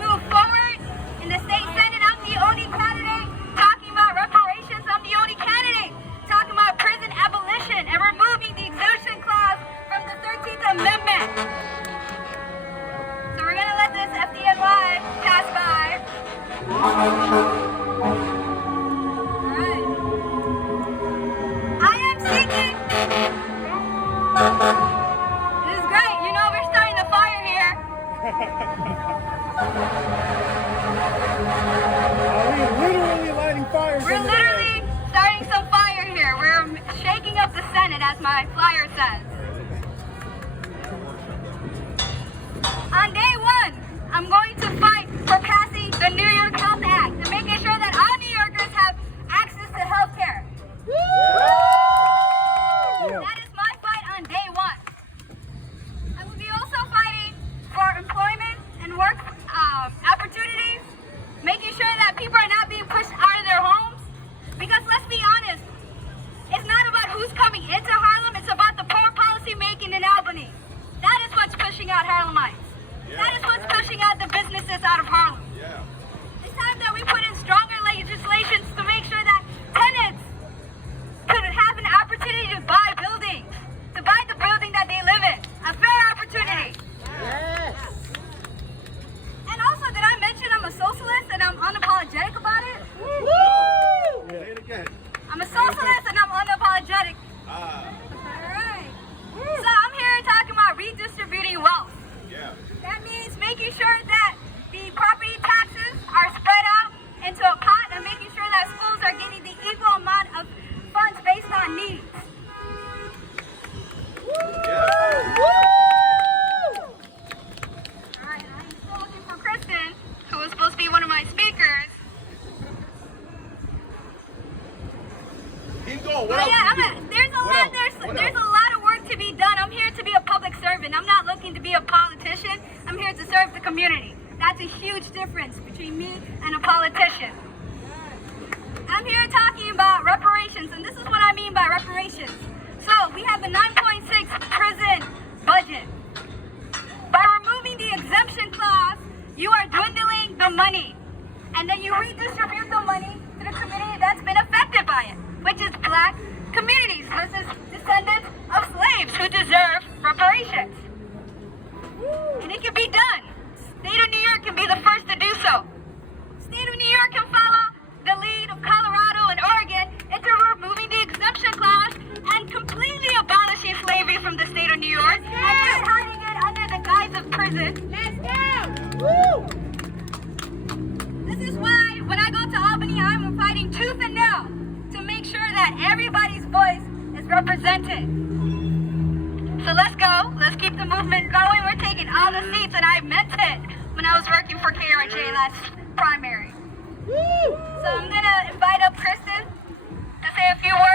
move forward in the state Senate. I'm the only candidate talking about reparations. I'm the only candidate talking about prison abolition and removing the exemption clause from the 13th Amendment. So we're going to let this FDNY pass by. Alright. I am seeking. This is great. You know we're starting the fire here. Are we literally lighting fires? We're literally starting some fire here. We're shaking up the Senate, as my flyer says. On day one, I'm going to fight for passing the New York Health Act and making sure that all New Yorkers have access to health care. That is my fight on day one. I will be also fighting for employment and work opportunities, making sure that people are not being pushed out of their homes. Because let's be honest, it's not about who's coming into Harlem, it's about the poor policy making in Albany. That is what's pushing out Harlemites. That is what's pushing out the businesses out of Harlem. It's time that we put in stronger legislations to make sure that tenants could have an opportunity to buy buildings, to buy the building that they live in. A fair opportunity. And also, did I mention I'm a socialist and I'm unapologetic about it? Say it again. I'm a socialist and I'm unapologetic. Alright. So I'm here talking about redistributing wealth. That means making sure that the property taxes are spread out into a pot and making sure that schools are getting the equal amount of funds based on needs. Alright, I'm still looking for Kristen, who was supposed to be one of my speakers. Keep going. But yeah, there's a lot of work to be done. I'm here to be a public servant. I'm not looking to be a politician. I'm here to serve the community. That's a huge difference between me and a politician. I'm here talking about reparations, and this is what I mean by reparations. So we have a 9.6 prison budget. By removing the exemption clause, you are dwindling the money, and then you redistribute the money to the community that's been affected by it, which is black communities versus descendants of slaves who deserve reparations. And it can be done. State of New York can be the first to do so. State of New York can follow the lead of Colorado and Oregon into removing the exemption clause and completely abolishing slavery from the state of New York and not hiding it under the guise of prison. Let's go! This is why when I go to Albany, I'm fighting tooth and nail to make sure that everybody's voice is represented. So let's go. Let's keep the movement going. We're taking all the seats, and I meant it when I was working for KRJ last primary. So I'm going to invite up Kristen to say a few words.